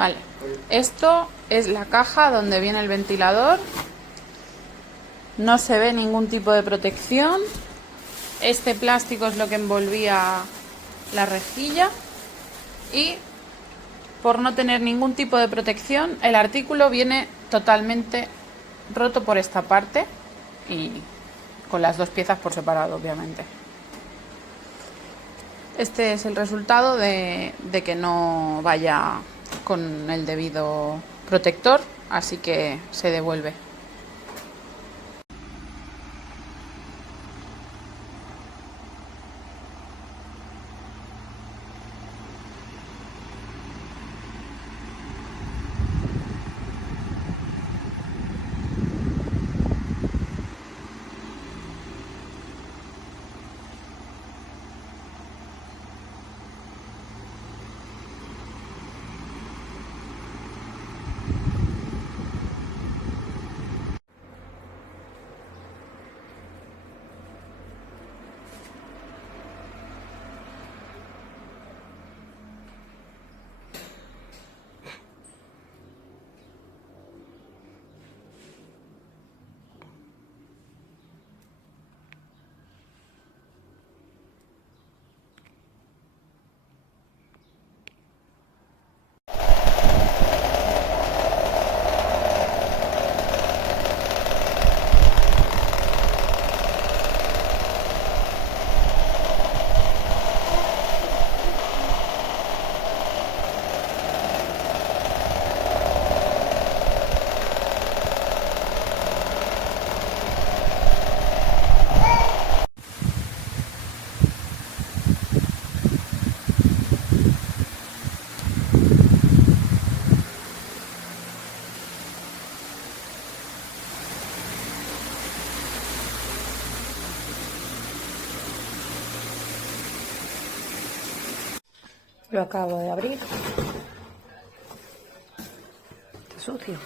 Vale, esto es la caja donde viene el ventilador. No se ve ningún tipo de protección. Este plástico es lo que envolvía la rejilla. Y por no tener ningún tipo de protección, el artículo viene totalmente roto por esta parte y con las dos piezas por separado, obviamente. Este es el resultado de que no vaya con el debido protector, así que se devuelve. Lo acabo de abrir. Está sucio.